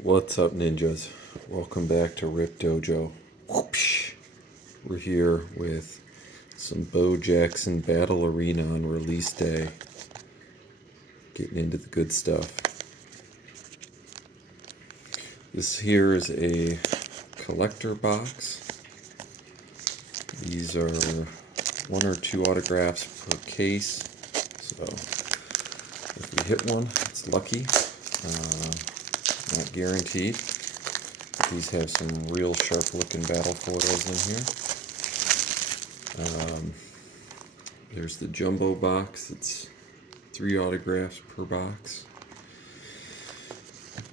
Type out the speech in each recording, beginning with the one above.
What's up, ninjas? Welcome back to Rip Dojo. Whoopsh. We're here with some Bo Jackson Battle Arena on release day. Getting into the good stuff. This here is a collector box. These are 1 or 2 autographs per case. So if we hit one, it's lucky. Not guaranteed. These have some real sharp looking battle foils in here. There's the jumbo box. It's 3 autographs per box.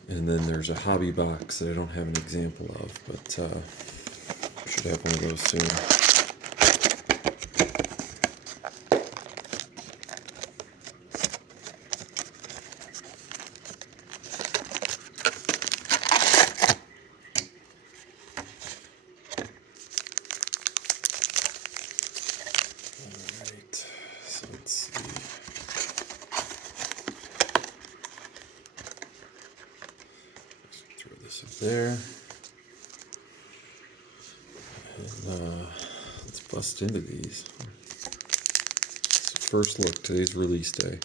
And then there's a hobby box that I don't have an example of, but should have one of those soon. Alright, so let's see. Throw this up there. And let's bust into these. First look, today's release day.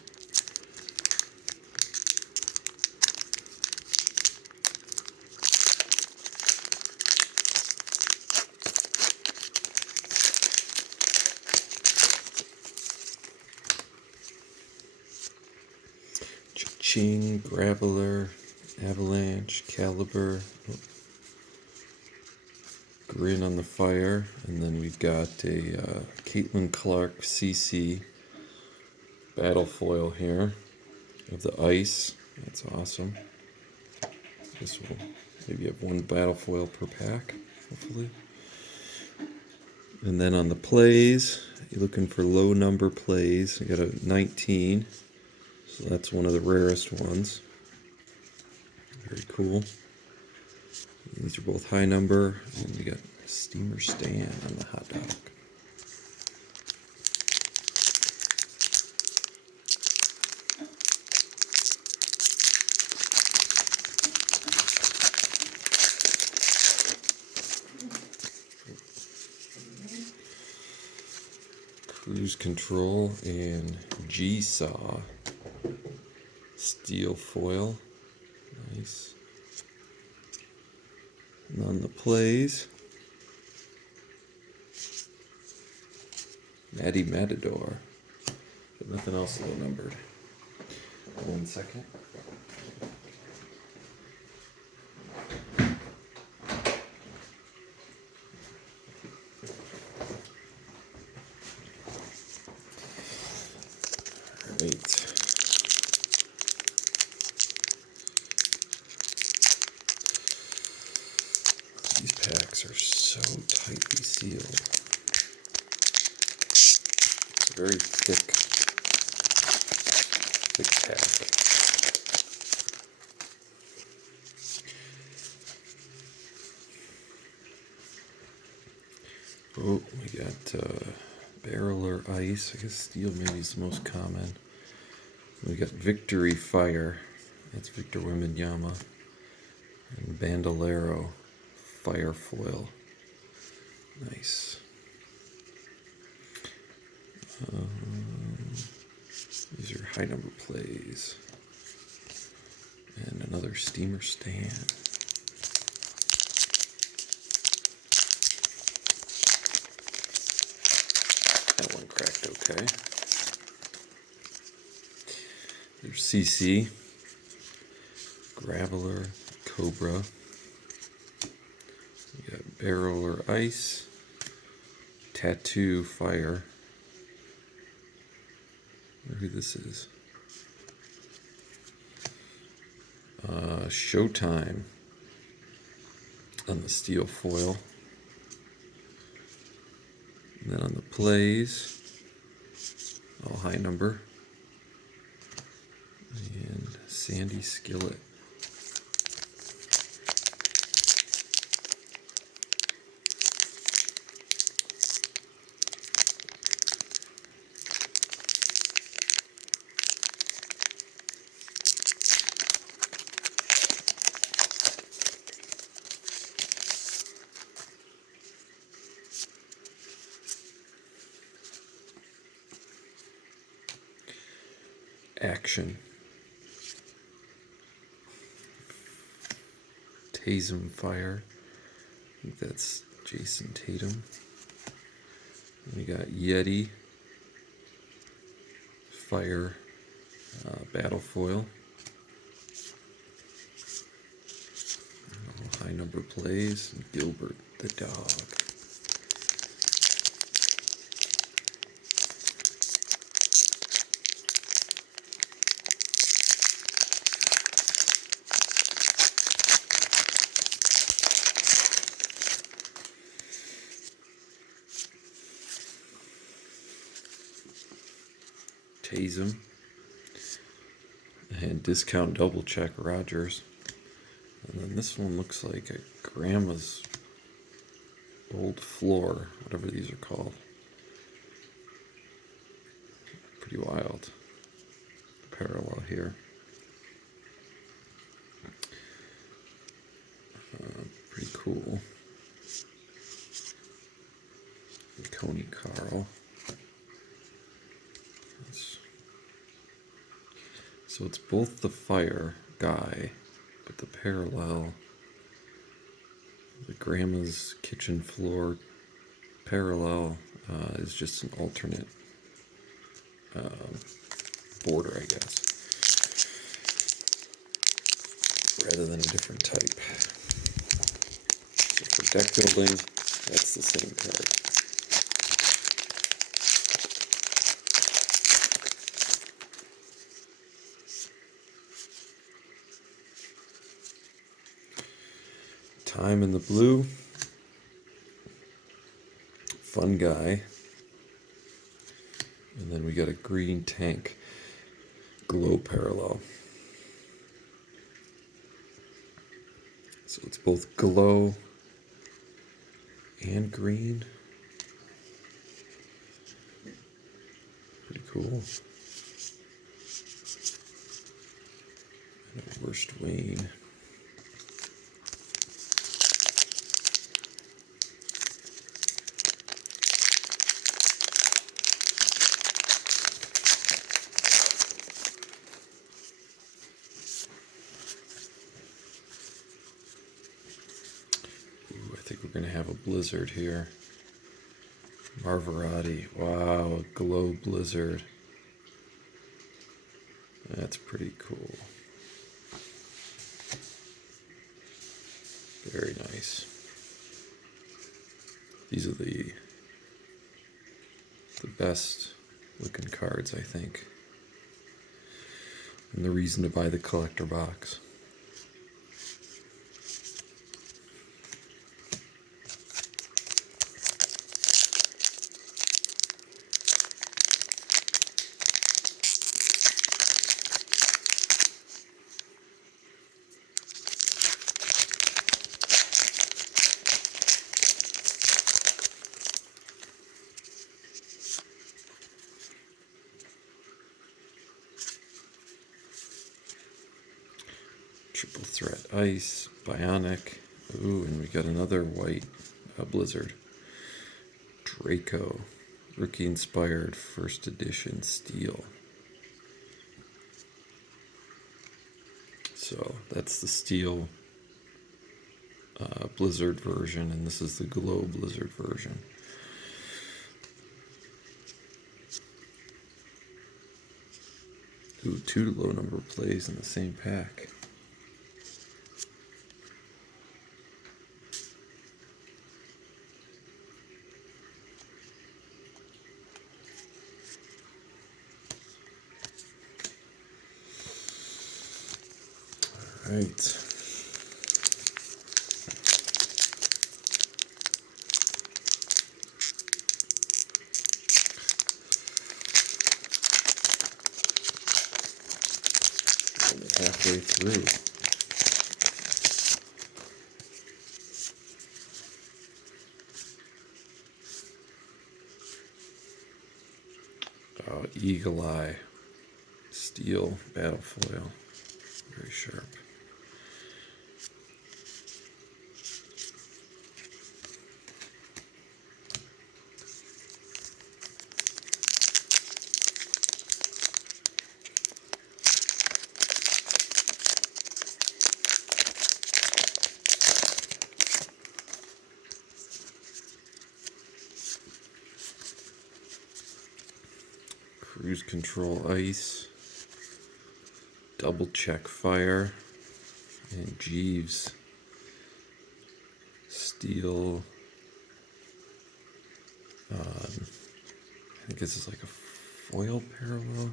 Ching, Graveler, Avalanche, Caliber, Grin on the Fire, and then we've got a Caitlin Clark CC battle foil here of the ice. That's awesome. This will maybe have 1 battle foil per pack, hopefully. And then on the plays, you're looking for low number plays. You got a 19. So that's one of the rarest ones. Very cool. These are both high number. And we got Steamer Stan on the hot dog. Cruise Control and G-Saw. Steel foil. Nice. And on the plays, Maddie Matador. But nothing else low numbered. 1 second. Alright. These packs are so tightly sealed. It's a very thick pack. Oh, we got Barreler Ice. I guess steel maybe is the most common. We got Victory Fire. That's Victor Wembanyama. And Bandolero Fire Foil. Nice. These are high number plays. And another Steamer Stan. That one cracked okay. There's CC, Graveler, Cobra. We got Barreler Ice, Tattoo Fire. I wonder who this is. Showtime on the steel foil. And then on the plays, all high number. And Sandy Skillet. Protection. Tasem Fire. I think that's Jason Tatum. We got Yeti Fire Battle Foil. High number plays. Gilbert the dog. Tasem. And Discount Double Check Rogers. And then this one looks like a grandma's old floor, whatever these are called. Pretty wild. Parallel here. Pretty cool. Coney Carl. So it's both the fire guy, but the parallel, the grandma's kitchen floor parallel is just an alternate border, I guess, rather than a different type. So for deck building, that's the same card. Time in the blue. Fun guy. And then we got a green tank. Glow parallel. So it's both glow and green. Pretty cool. And a Worst Wayne. I think we're going to have a blizzard here. Marvarati. Wow, a glow blizzard. That's pretty cool. Very nice. These are the best looking cards, I think. And the reason to buy the collector box. Triple Threat Ice, Bionic. Ooh, and we got another white blizzard. Draco, Rookie Inspired First Edition Steel. So that's the Steel Blizzard version, and this is the Glow Blizzard version. Ooh, 2 low number plays in the same pack. All right. Halfway through. Eagle Eye, Steel Battle Foil, very sharp. cruise control ice, double check fire, and Jeeves steel. I think this is like a foil parallel.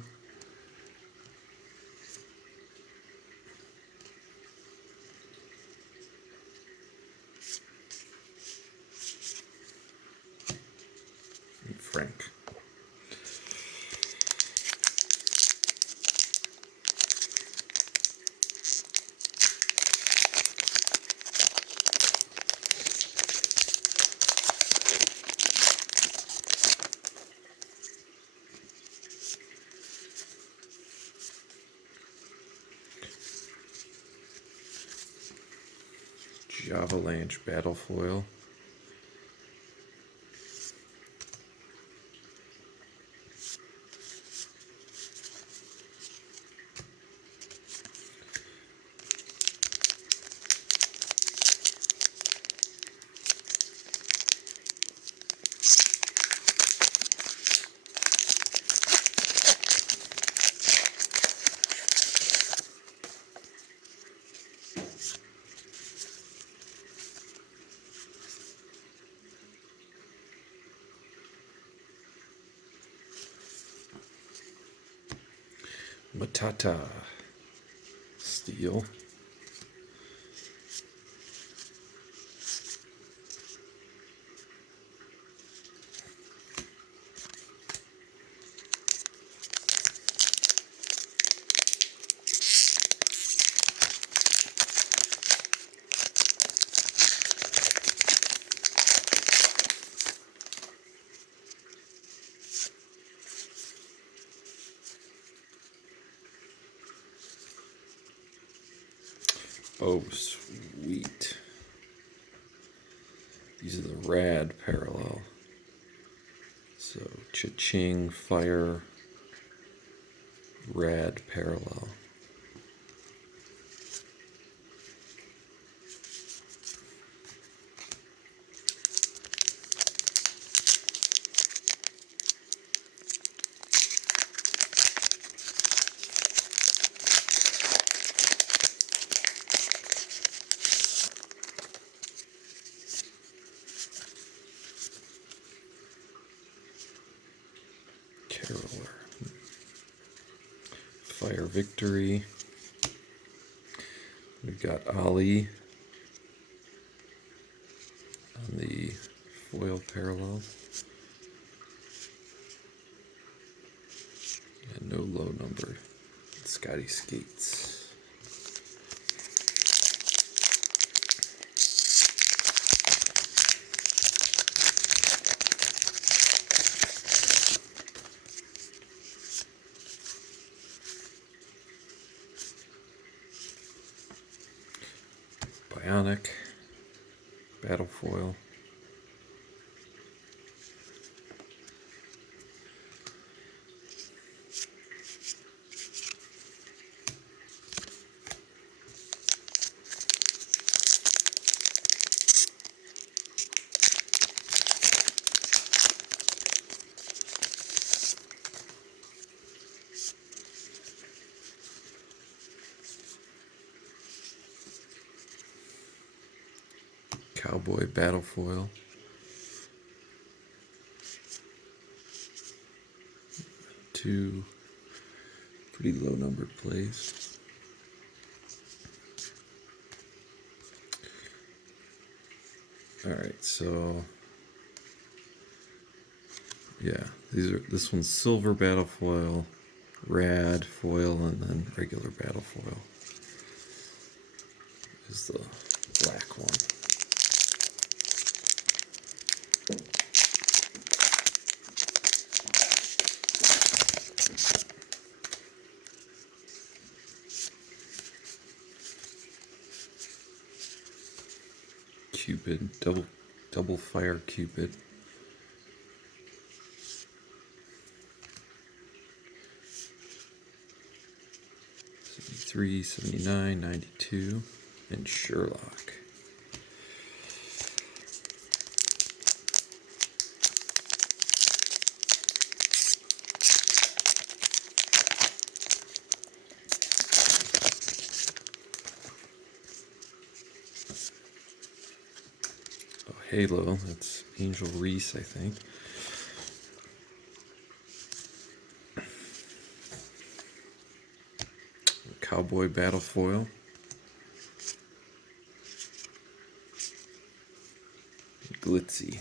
And Frank. Javalanche battle foil. Matata steel. Oh, sweet. These are the rad parallel. So, cha-ching, fire, rad parallel. Caroler. Fire Victory. We've got Ali on the foil parallel. And no low number. Scotty Skates. Bionic battle foil. Cowboy battle foil. Two pretty low numbered plays. Alright, so yeah, this one's silver battle foil, rad foil, and then regular battle foil is the black one. Cupid, double fire Cupid. 73, 79, 92, and Sherlock. Halo. That's Angel Reese, I think. Cowboy Battle Foil. Glitzy.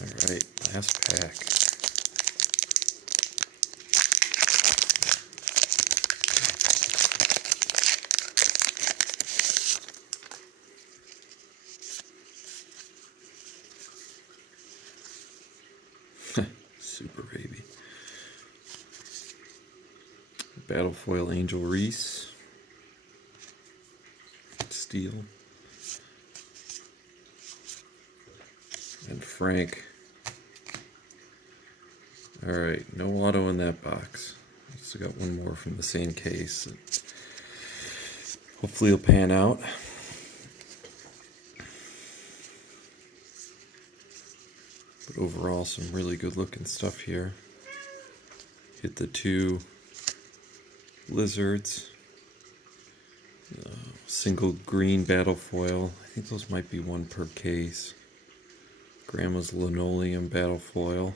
Alright, last pack. Super Baby. Battlefoil Angel Reese. Steel. And Frank. Alright, no auto in that box. Still got one more from the same case. Hopefully it'll pan out. But overall, some really good looking stuff here. Hit the 2 lizards. Single green battle foil. I think those might be 1 per case. Grandma's linoleum battle foil.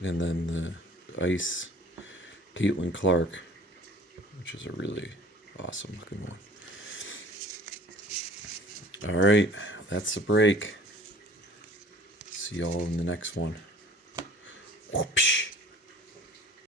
And then the ice Caitlin Clark, which is a really awesome looking one. Alright, that's the break. See y'all in the next one. Whoopsh.